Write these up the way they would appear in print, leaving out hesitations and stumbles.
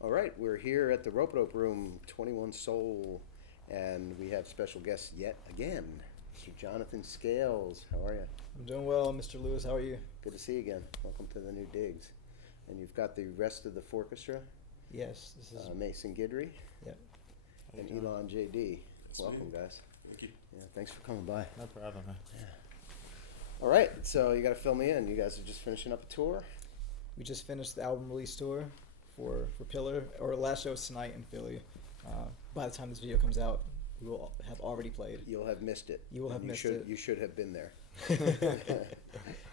All right, we're here at the Ropeadope Room, 21 Soul, and we have special guests yet again. Mr. Jonathan Scales, how are you? I'm doing well, Mr. Lewis. How are you? Good to see you again. Welcome to the new digs. And you've got the rest of the Forchestra, Yes, this is. Mason Guidry, Yep. and Elon J.D. That's Welcome, me. guys. Thank you. Yeah, thanks for coming by. No problem, man. All right, so you got to fill me in. You guys are just finishing up a tour. We just finished the album release tour for Pillar. Our last show is tonight in Philly. By the time this video comes out, we will have already played. You'll have missed it. You will have And missed should, it. You should have been there.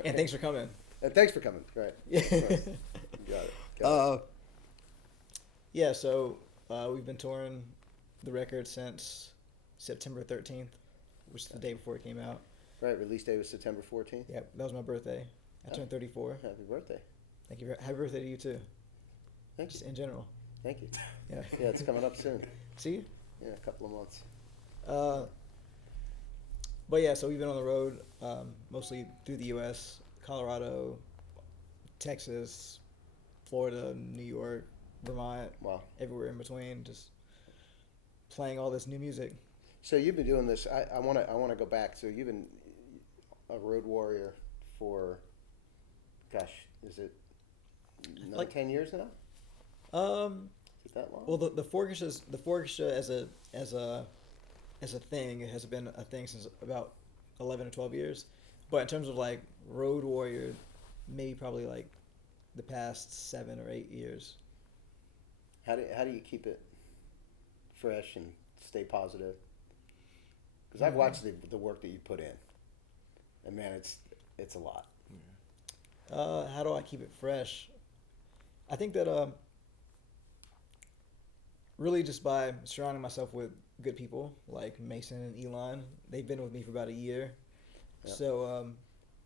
And thanks for coming. And thanks for coming. Right. Yeah. Of course. Got it. Got it. Yeah. So we've been touring the record since September 13th, which is the day before it came out. Right, release day was September 14th. Yeah, that was my birthday. I turned 34. Happy birthday. Thank you. Happy birthday to you too. Thank Just you. in general. Thank you. Yeah. Yeah, it's coming up soon. See. Yeah, a couple of months. But yeah, so we've been on the road, mostly through the U.S., Colorado, Texas, Florida, New York, Vermont, Wow. everywhere in between, just playing all this new music. So you've been doing this. I want to go back. So you've been a road warrior for, gosh, is it 10 years now? Is it that long? Well, the Forchestra as a thing, it has been a thing since about 11 or 12 years. But in terms of like road warrior, maybe probably like the past 7 or 8 years. How do you keep it fresh and stay positive? Because I've watched the work that you put in, and man, it's a lot. How do I keep it fresh? I think that really just by surrounding myself with good people like Mason and Elon. They've been with me for about a year. Yep. So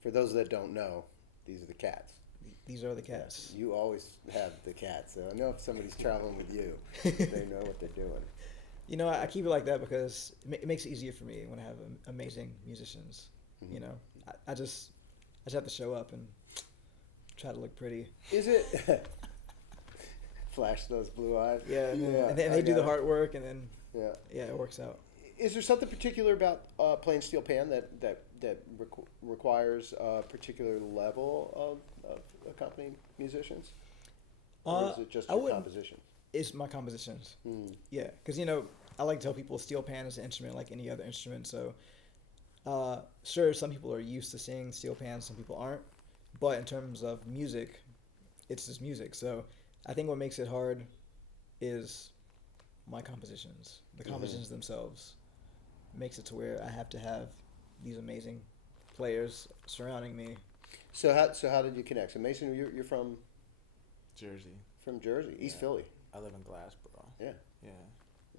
For those that don't know, these are the cats. these are the cats. You always have the cats, so I know if somebody's traveling with you, they know what they're doing. You know, I keep it like that because it makes it easier for me when I have amazing musicians. Mhm. You know, I just have to show up and try to look pretty. Is it? Flash those blue eyes. Yeah, Yeah. and then I they do the got it. hard work, and then Yeah. it works out. Is there something particular about playing steel pan that requires a particular level of accompanying musicians, or is it just I your wouldn't- composition? It's my compositions. Mm. Yeah, because I like to tell people steel pan is an instrument like any other instrument. So, sure, some people are used to seeing steel pan, some people aren't. But in terms of music, it's just music. So, I think what makes it hard is my compositions. The compositions themselves makes it to where I have to have these amazing players surrounding me. So how did you connect? So Mason, you're from Jersey. Jersey, East Yeah. Philly. I live in Glassboro. Yeah. Yeah.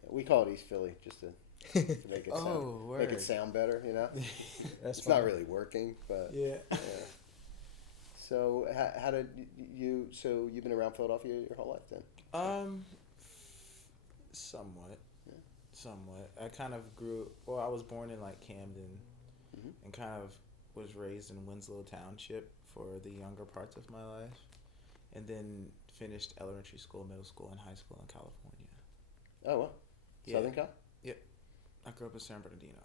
We call it East Philly just to make it Oh, make it word. sound better. You know, That's it's not fine. really working, but Yeah. yeah. So how did you? So you've been around Philadelphia your whole life then? Somewhat. Yeah. Somewhat. I kind of grew. Well, I was born in like Camden, Mhm. and kind of was raised in Winslow Township for the younger parts of my life, and then finished elementary school, middle school, and high school in California. Oh well, Yeah. Southern Cal. I grew up in San Bernardino.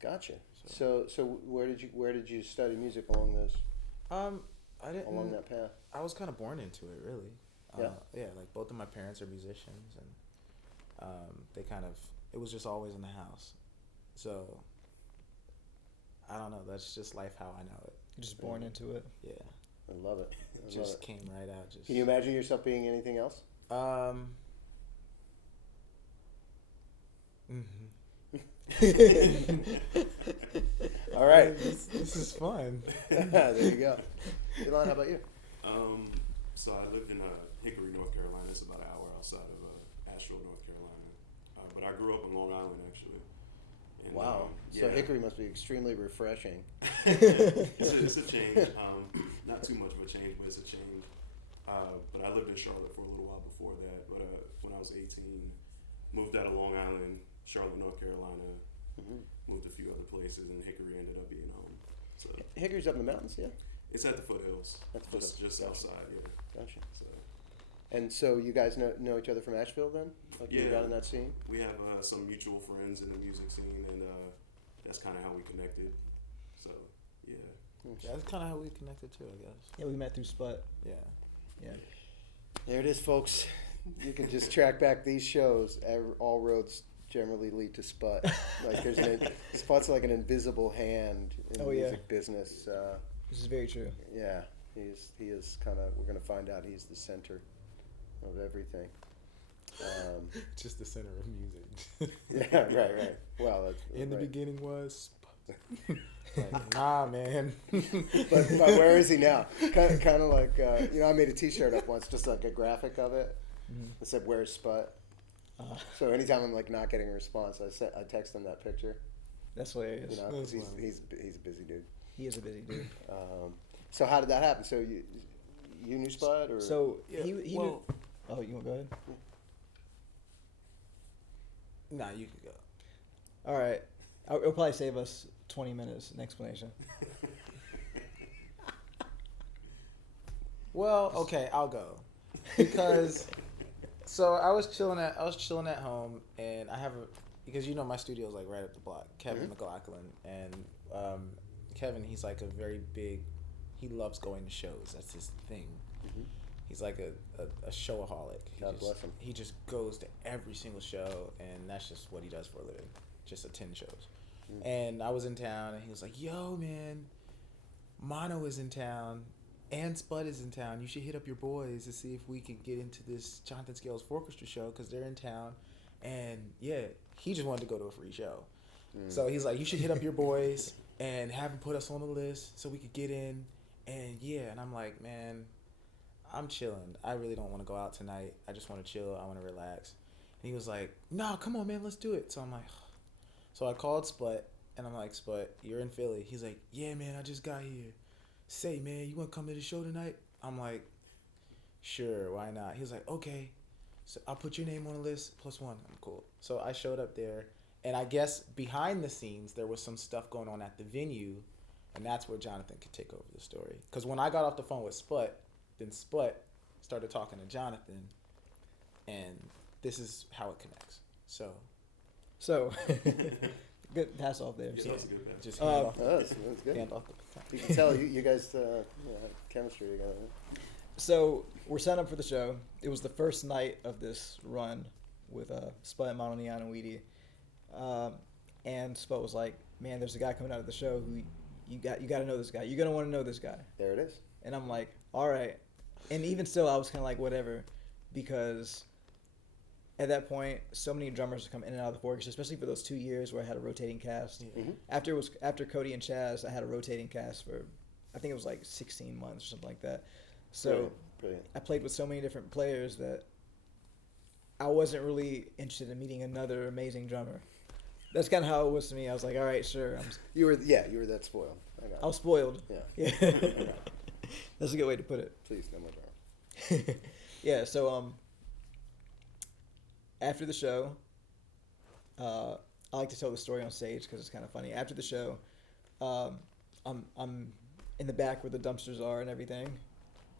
Gotcha. So- So where did you study music along I didn't. along that path? I was kind of born into it, really. Yeah. Yeah, like both of my parents are musicians, and it was just always in the house. So, I don't know, that's just life how I know it. You're just born into it. Yeah. I love it. It just came right out. Just. Can you imagine yourself being anything else? All right. This is fun. There you go. Elon, how about you? So I live in Hickory, North Carolina. It's about an hour outside of Asheville, North Carolina. But I grew up in Long Island, actually. And, Wow. So yeah. Hickory must be extremely refreshing. It's a change. Not too much of a change, but it's a change. But I lived in Charlotte for a little while before that. But when I was 18, moved out of Long Island, Charlotte, North Carolina. Moved a few other places, and Hickory ended up being home. So Hickory's up in the mountains, yeah? it's at the foothills. At the foothills. Just Gotcha. outside, yeah. Gotcha. So And so you guys know each other from Asheville then? Like you got in that scene? We have some mutual friends in the music scene, and that's kind of how we connected. So, yeah. Yeah, that's kind of how we connected too, I guess. Yeah, we met through Sput. Yeah. Yeah. There it is, folks. You can just track back these shows. All roads generally lead to Sput. Like Sput's like an invisible hand in the music business. This is very true. Yeah, he is kind of. We're gonna find out he's the center of everything. Just the center of music. Yeah, right. Well, that's, in the right. beginning was. Like, nah, man. but where is he now? Kind of like I made a T-shirt up once, just like a graphic of it. Mm-hmm. It said, "Where's Sput?" So anytime I'm like not getting a response, I text him that picture. That's hilarious. You know, 'cause he's a busy dude. He is a busy dude. So how did that happen? So you knew Sput, or So Yeah, he knew. Oh, you want to go ahead? Nah, you can go. All right. It'll probably save us 20 minutes an explanation. Well, okay, I'll go. Because so I was chilling at home, and because my studio's like right up the block. Kevin McLaughlin, and Kevin, he's like he loves going to shows. That's his thing. Mm-hmm. He's like a showaholic. God bless him. He just goes to every single show, and that's just what he does for a living. Just attend shows. Mm-hmm. And I was in town, and he was like, "Yo, man, Mono is in town, and Spud is in town. You should hit up your boys to see if we can get into this Jonathan Scales Orchestra show because they're in town." And yeah, he just wanted to go to a free show. So he's like, "You should hit up your boys and have them put us on the list so we could get in." And yeah, and I'm like, "Man, I'm chilling. I really don't want to go out tonight. I just want to chill. I want to relax." And he was like, "No, come on, man, let's do it." So I'm like, so I called Sput, and I'm like, "Sput, you're in Philly." He's like, "Yeah, man, I just got here. Say, man, you want to come to the show tonight?" I'm like, "Sure, why not?" He was like, "Okay, so I'll put your name on the list, +1. I'm cool. So I showed up there, and I guess behind the scenes, there was some stuff going on at the venue, and that's where Jonathan could take over the story. Because when I got off the phone with Sput, then Sput started talking to Jonathan, and this is how it connects. So good pass off there. Yeah, So, that's a good match. just That's good. hand off the baton. You can tell you guys have chemistry together. so we're set up for the show. It was the first night of this run with Sput, Mono Neon, and Weedie. And Sput was like, "Man, there's a guy coming out of the show who you got to know this guy. You're gonna want to know this guy." There it is. And I'm like, "All right." And even still, I was kind of like, whatever, because at that point, so many drummers come in and out of the orchestra, especially for those 2 years where I had a rotating cast. Mm-hmm. After Cody and Chaz, I had a rotating cast for, I think it was like 16 months or something like that. So Brilliant. I played with so many different players that I wasn't really interested in meeting another amazing drummer. That's kind of how it was to me. I was like, all right, sure. You were that spoiled. I was spoiled. Yeah. That's a good way to put it. Please, no more drama. Yeah, so after the show, I like to tell the story on stage because it's kind of funny. After the show, I'm in the back where the dumpsters are and everything,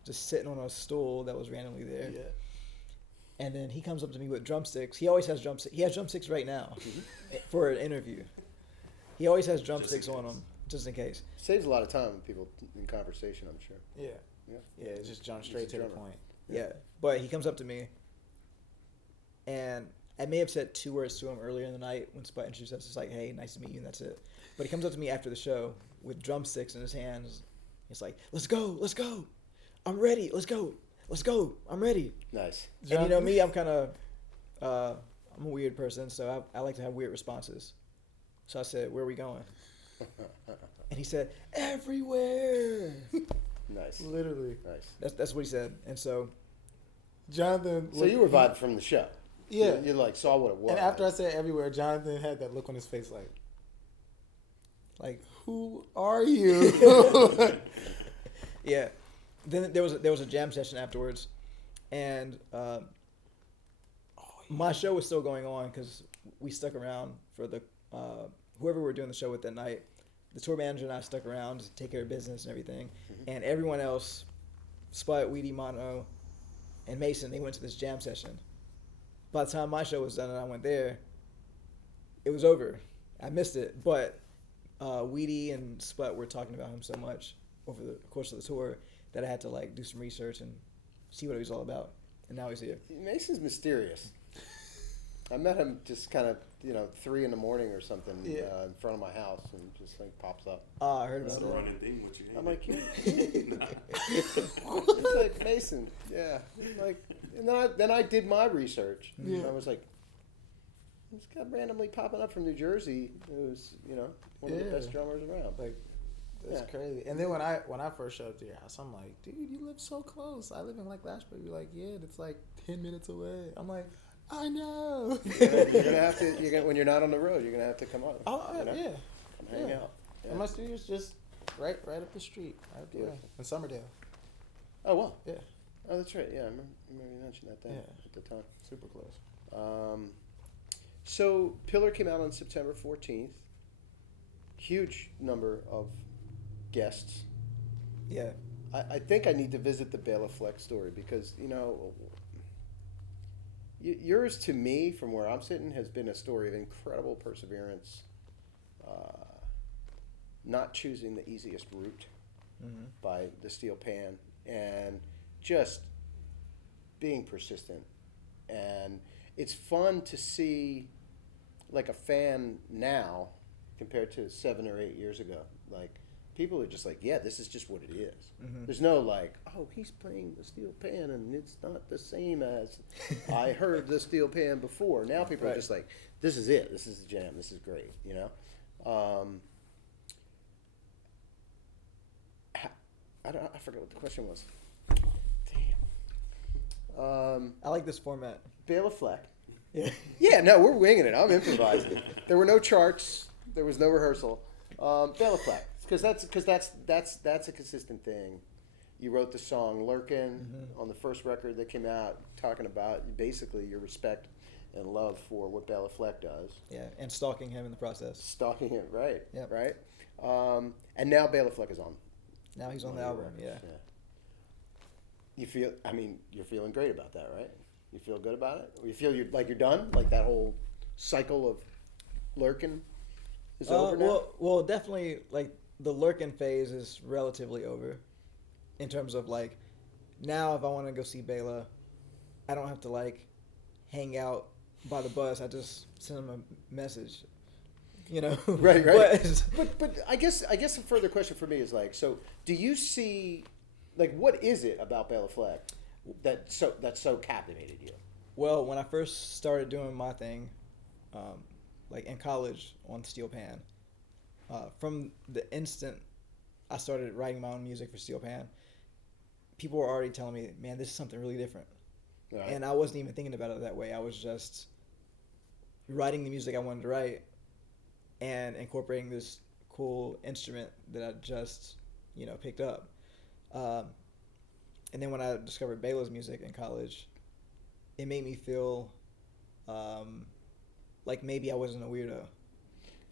just sitting on a stool that was randomly there. Yeah. And then he comes up to me with drumsticks. He always has drumsticks. He has drumsticks right now for an interview. He always has drumsticks on him, just in case. Saves a lot of time with people in conversation, I'm sure. Yeah. Yeah. Yeah, it's just jump straight to the drummer. point. Yeah, but he comes up to me, and I may have said 2 words to him earlier in the night when Sput introduced us. It's like, "Hey, nice to meet you," and that's it. But he comes up to me after the show with drumsticks in his hands. He's like, let's go. I'm ready. Let's go. I'm ready." Nice. And you know me, I'm kind of, I'm a weird person, so I like to have weird responses. So I said, "Where are we going?" And he said, "Everywhere." Nice. Literally. Nice. That's what he said. And so, Jonathan. So you were vibed from the show. Yeah. You like saw what it was. And after I said everywhere, Jonathan had that look on his face like, "Who are you?" yeah. Then there was a jam session afterwards, and my show was still going on because we stuck around for the whoever we were doing the show with that night. The tour manager and I stuck around to take care of business and everything, and everyone else, Sput, Weedie, Mono, and Mason, they went to this jam session. By the time my show was done and I went there, it was over. I missed it, but Weedie and Sput were talking about him so much over the course of the tour that I had to like do some research and see what he was all about. And now he's here. Mason's mysterious. I met him just kind of, 3 a.m. or something in front of my house, and just like pops up. Oh, I heard That's about the that. running thing with you. I'm like, it's like Mason, yeah. Like, and then I did my research. Yeah. And I was like, this guy randomly popping up from New Jersey. It was, one of the best drummers around. Like, that's crazy. And then when I first showed up to your house, I'm like, dude, you live so close. I live in like Lashburg. You're like, yeah, it's like 10 minutes away. I'm like, I know. You're gonna have to. When you're not on the road, you're gonna have to come up. Oh, yeah. Come hang out. Yeah. And my studio's just right up the street, right up the way, in Summerdale. Oh wow. Yeah. Oh, that's right. Yeah, I remember you mentioned that then at the time. Super close. So Pillar came out on September 14th. Huge number of guests. Yeah. I think I need to visit the Bela Fleck story because, yours to me, from where I'm sitting, has been a story of incredible perseverance, not choosing the easiest route by the steel pan, and just being persistent. And it's fun to see, like, a fan now compared to 7 or 8 years ago. Like, people are just like, yeah, this is just what it is. There's no like, oh, he's playing the steel pan and it's not the same as I heard the steel pan before. Now people are just like, this is it. This is the jam. This is great. I forgot what the question was. Damn. I like this format. Bela Fleck. Yeah. Yeah, no, we're winging it. I'm improvising. There were no charts. There was no rehearsal. Bela Fleck, because that's a consistent thing. You wrote the song "Lurkin" on the first record that came out, talking about basically your respect and love for what Bela Fleck does. Yeah, and stalking him in the process. Stalking it, right? Yep. Right. And now Bela Fleck is on. Now he's on the album. Yeah. You feel? I mean, you're feeling great about that, right? You feel good about it? You feel you're done? Like that whole cycle of Lurkin is over now? Well, definitely, like, the Lurkin phase is relatively over. In terms of, like, now if I want to go see Bela, I don't have to, like, hang out by the bus. I just send him a message, Right. But, But I guess a further question for me is, like, so do you see, like, what is it about Bela Fleck that so captivated you? well, when I first started doing my thing, like in college on Steel Pan, from the instant I started writing my own music for Steel Pan, people were already telling me, man, this is something really different. Right. And I wasn't even thinking about it that way. I was just writing the music I wanted to write and incorporating this cool instrument that I just, picked up. And then when I discovered Bela's music in college, it made me feel like maybe I wasn't a weirdo.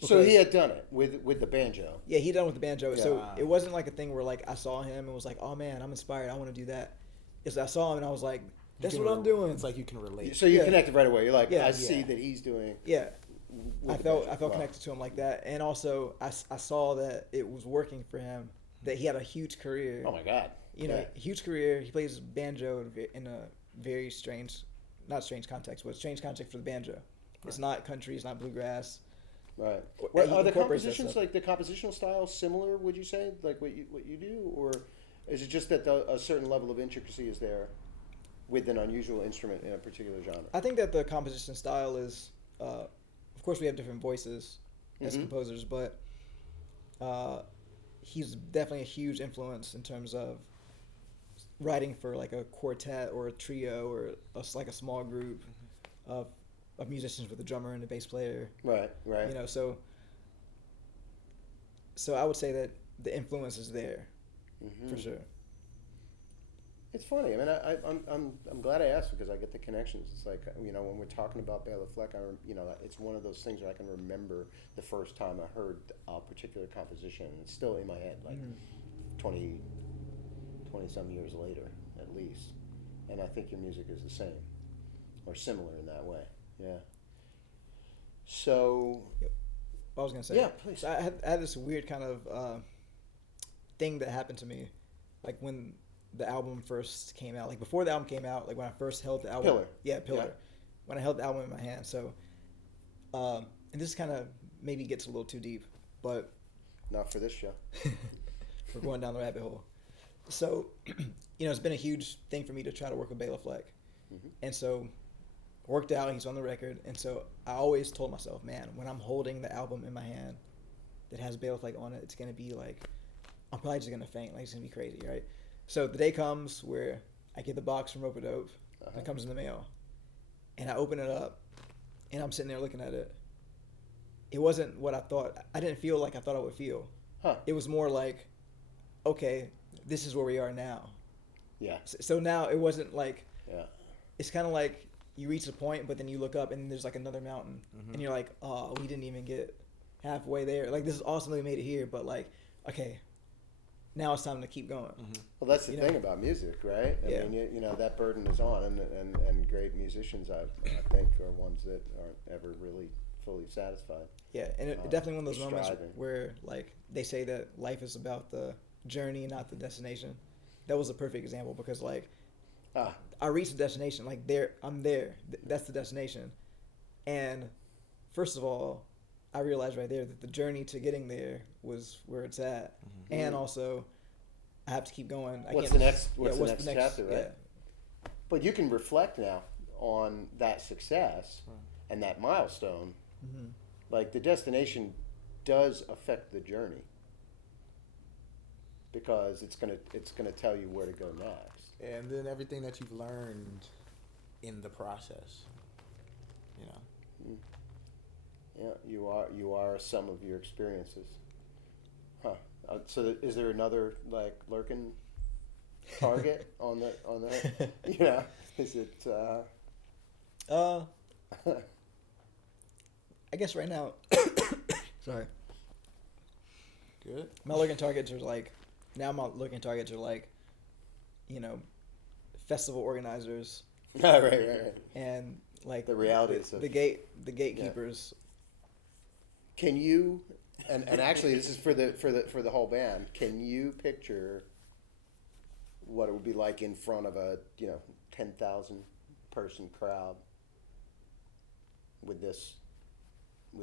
So he had done it with the banjo. Yeah, he done with the banjo. Yeah. So it wasn't like a thing where like I saw him and was like, oh man, I'm inspired. I want to do that. It's I saw him and I was like, that's what I'm doing. It's like you can relate. So you connected right away. You're like, Yeah. I see that he's doing. Yeah. with I the felt banjo. Wow. connected to him like that, and also I saw that it was working for him. That he had a huge career. Oh my God. Huge career. He plays banjo in a very strange, not strange context, but strange context for the banjo. It's not country. It's not bluegrass. Right. He Are the incorporates that compositions, stuff. like the compositional style, similar? Would you say, like what you do, or is it just that a certain level of intricacy is there with an unusual instrument in a particular genre? I think that the composition style is, of course, we have different voices as composers, but he's definitely a huge influence in terms of writing for like a quartet or a trio or like a small group of musicians with a drummer and a bass player. Right. So I would say that the influence is there for sure. It's funny. I mean, I'm glad I asked because I get the connections. It's like, when we're talking about Bela Fleck, it's one of those things where I can remember the first time I heard a particular composition. It's still in my head, like 20 some years later, at least. and I think your music is the same or similar in that way. Yeah. So. I was gonna say. Yeah, please. So I had this weird kind of thing that happened to me, like when the album first came out. Like before the album came out, like when I first held the album. Pillar. Yeah, Pillar. Yeah. When I held the album in my hand. So, and this kind of maybe gets a little too deep, but Not for this show. we're going down the rabbit hole. So, it's been a huge thing for me to try to work with Bela Fleck. Mm-hmm. And so, worked out, he's on the record. And so, I always told myself, man, when I'm holding the album in my hand that has Bela Fleck on it, it's going to be like, I'm probably just going to faint. Like, it's going to be crazy, right? So, the day comes where I get the box from Ropeadope. It comes in the mail. And I open it up, and I'm sitting there looking at it. It wasn't what I thought. I didn't feel like I thought I would feel. Huh. It was more like, okay, this is where we are now. Yeah. So now it wasn't like, Yeah. it's kind of like you reach a point, but then you look up and there's like another mountain. Mm-hmm. And you're like, oh, we didn't even get halfway there. Like, this is awesome that we made it here, but like, okay, now it's time to keep going. Mm-hmm. Well, that's the You thing know? about music, right? I Yeah. mean, that burden is on, and great musicians, I think, are ones that aren't ever really fully satisfied. Yeah, and it definitely one of those moments striving. where, like, they say that life is about the journey, not the destination. That was a perfect example because, like, Ah, I reached the destination. Like, I'm there. That's the destination. And first of all, I realized right there that the journey to getting there was where it's at. Mm-hmm. And also, I have to keep going. What's can't the just- next- what's the next chapter, right? Yeah. but you can reflect now on that success Right. and that milestone. Mm-hmm. Like, the destination does affect the journey because it's gonna tell you where to go next. And then everything that you've learned in the process, Yeah, you are some of your experiences. Huh. So is there another, like, lurking target on that? Yeah. Is it? I guess right now, sorry. Good. My looking targets are like, festival organizers right. and like The realities of- the gatekeepers. Can you? And actually, this is for the whole band. Can you picture what it would be like in front of a 10,000 person crowd with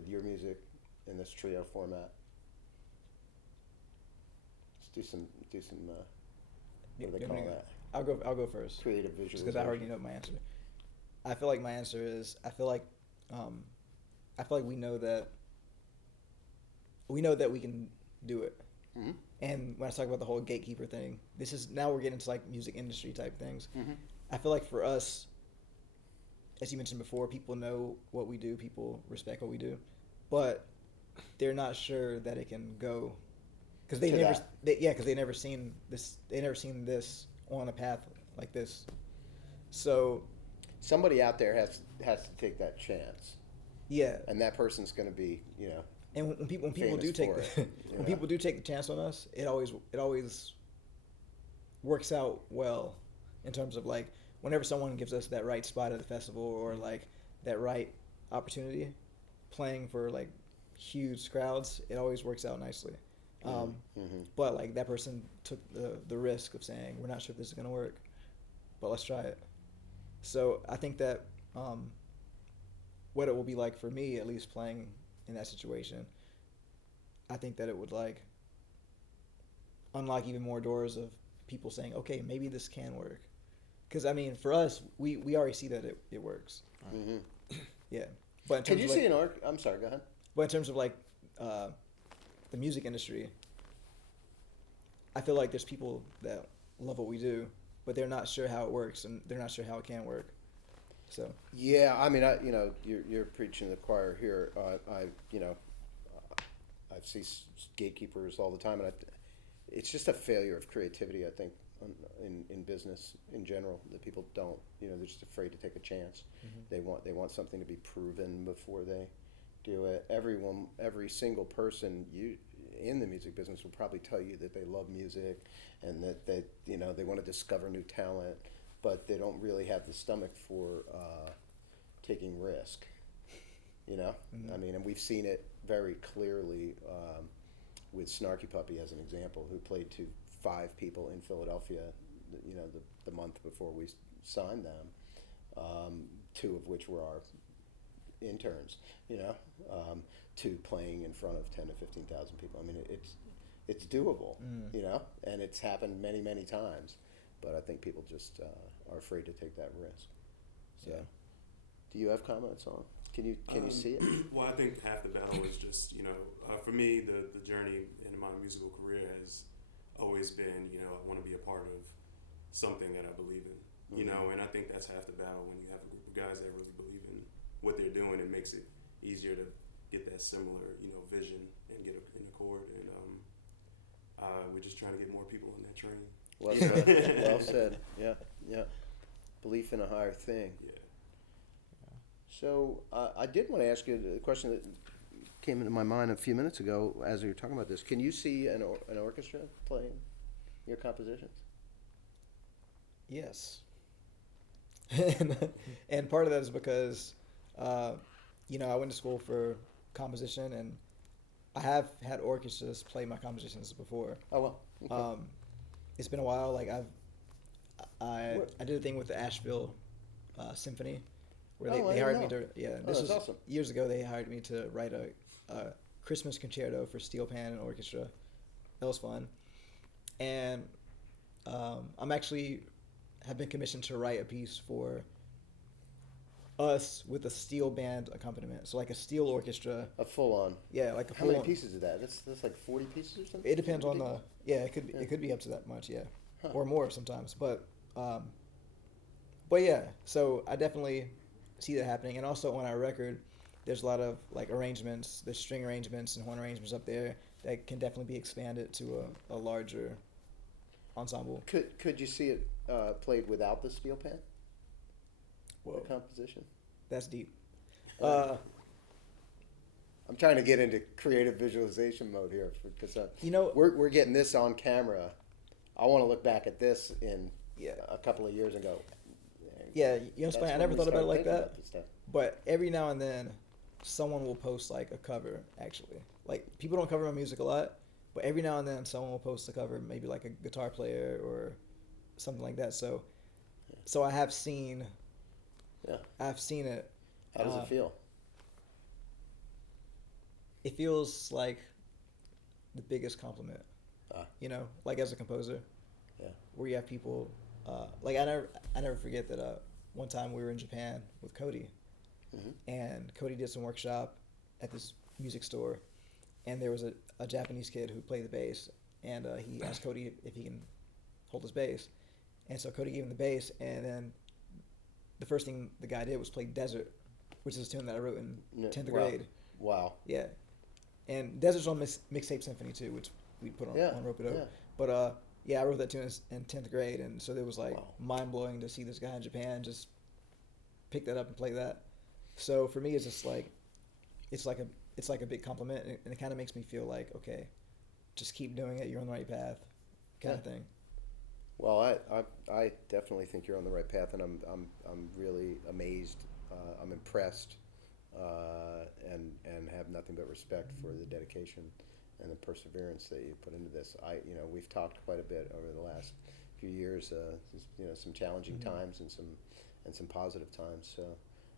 your music in this trio format? Let's do some what do they You call want me to that? I'll go first Creative just visualization. because I already know my answer. I feel like my answer is I feel like we know that we can do it. Mm-hmm. And when I talk about the whole gatekeeper thing, now we're getting into like music industry type things. Mm-hmm. I feel like for us, as you mentioned before, people know what we do, people respect what we do, but they're not sure that it can go because they never seen this on a path like this. So Somebody out there has to take that chance, yeah, and that person's going to be and when people famous do take for the, it, when people do take the chance on us, it always works out well in terms of like whenever someone gives us that right spot at the festival or like that right opportunity, playing for like huge crowds, it always works out nicely. Mm-hmm. But like that person took the risk of saying we're not sure if this is gonna work, but let's try it. So I think that what it will be like for me, at least playing in that situation, I think that it would like unlock even more doors of people saying, okay, maybe this can work. Because I mean, for us, we already see that it works. Mm-hmm. Yeah. But in Can terms you of, see like, an arc? I'm sorry. Go ahead. But in terms of like the music industry, I feel like there's people that love what we do, but they're not sure how it works and they're not sure how it can work. So Yeah, I mean, you're preaching to the choir here. I see gatekeepers all the time, and it's just a failure of creativity, I think, in business in general, that people don't. They're just afraid to take a chance. Mm-hmm. They want something to be proven before they do it. Every single person in the music business will probably tell you that they love music and that they want to discover new talent. but they don't really have the stomach for taking risk. You know, I mean, and we've seen it very clearly with Snarky Puppy as an example, who played to 5 people in Philadelphia, you know, the month before we signed them, 2 of which were our interns, you know, to playing in front of 10 to 15,000 people. I mean, it's doable, you know, and it's happened many, many times, but I think people just are afraid to take that risk. So, do you have comments on? Can you see it? Well, I think half the battle is just, you know, for me, the journey in my musical career has always been, you know, I want to be a part of something that I believe in, you know, and I think that's half the battle. When you have a group of guys that really believe in what they're doing, it makes it easier to get that similar, you know, vision and get in accord. And we're just trying to get more people in that train. Well said. Well said. Yeah, yeah. Belief in a higher thing. Yeah. So I did want to ask you a question that came into my mind a few minutes ago as we were talking about this. Can you see an orchestra playing your compositions? Yes. And part of that is because, you know, I went to school for composition, and I have had orchestras play my compositions before. Oh, well. Okay. It's been a while. Like I did a thing with the Asheville Symphony, where they hired me to. Yeah, this was awesome. Years ago. They hired me to write a Christmas concerto for steel pan and orchestra. That was fun, and I'm actually have been commissioned to write a piece for us with a steel band accompaniment. So like a steel orchestra. A full on. Yeah, like a How full many pieces is that? That's like 40 pieces or something? It depends on the it could be up to that much, yeah. Huh. Or more sometimes. But yeah, so I definitely see that happening. And also on our record, there's a lot of like arrangements, there's string arrangements and horn arrangements up there that can definitely be expanded to a larger ensemble. Could you see it played without the steel pan? Whoa. The composition? That's deep. I'm trying to get into creative visualization mode here because You know, we're getting this on camera. I want to look back at this in Yeah. a couple of years and go. yeah, you know what's funny? I never thought about it like that. Stuff. But every now and then, someone will post like a cover. Actually, like people don't cover my music a lot, but every now and then someone will post a cover, maybe like a guitar player or something like that. So I have seen. Yeah. I've seen it. How does it feel? It feels like the biggest compliment. You know, like as a composer. Yeah. Where you have people, like I never forget that one time we were in Japan with Cody, and Cody did some workshop at this music store, and there was a Japanese kid who played the bass, and he asked Cody if he can hold his bass, and so Cody gave him the bass, and then the first thing the guy did was play Desert, which is a tune that I wrote in 10th grade. Wow. Yeah, and Desert's on Mixtape Symphony too, which we put on Ropeadope. Yeah. But yeah, I wrote that tune in 10th grade, and so it was like Wow. mind blowing to see this guy in Japan just pick that up and play that. So for me, it's just like it's like a big compliment, and it kind of makes me feel like, okay, just keep doing it. You're on the right path, kind of thing. Well, I definitely think you're on the right path, and I'm really amazed. I'm impressed, and have nothing but respect for the dedication and the perseverance that you put into this. We've talked quite a bit over the last few years. Some challenging times and some positive times. So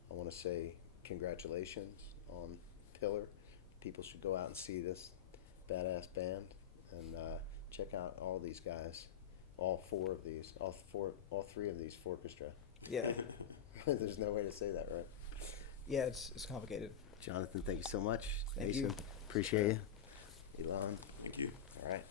I want to say congratulations on Pillar. People should go out and see this badass band and check out all these guys. All three of these orchestra. Yeah. There's no way to say that, right? Yeah, it's complicated. Jonathan, thank you so much. Thank Mason, you. appreciate you. Elon, Thank you. all right.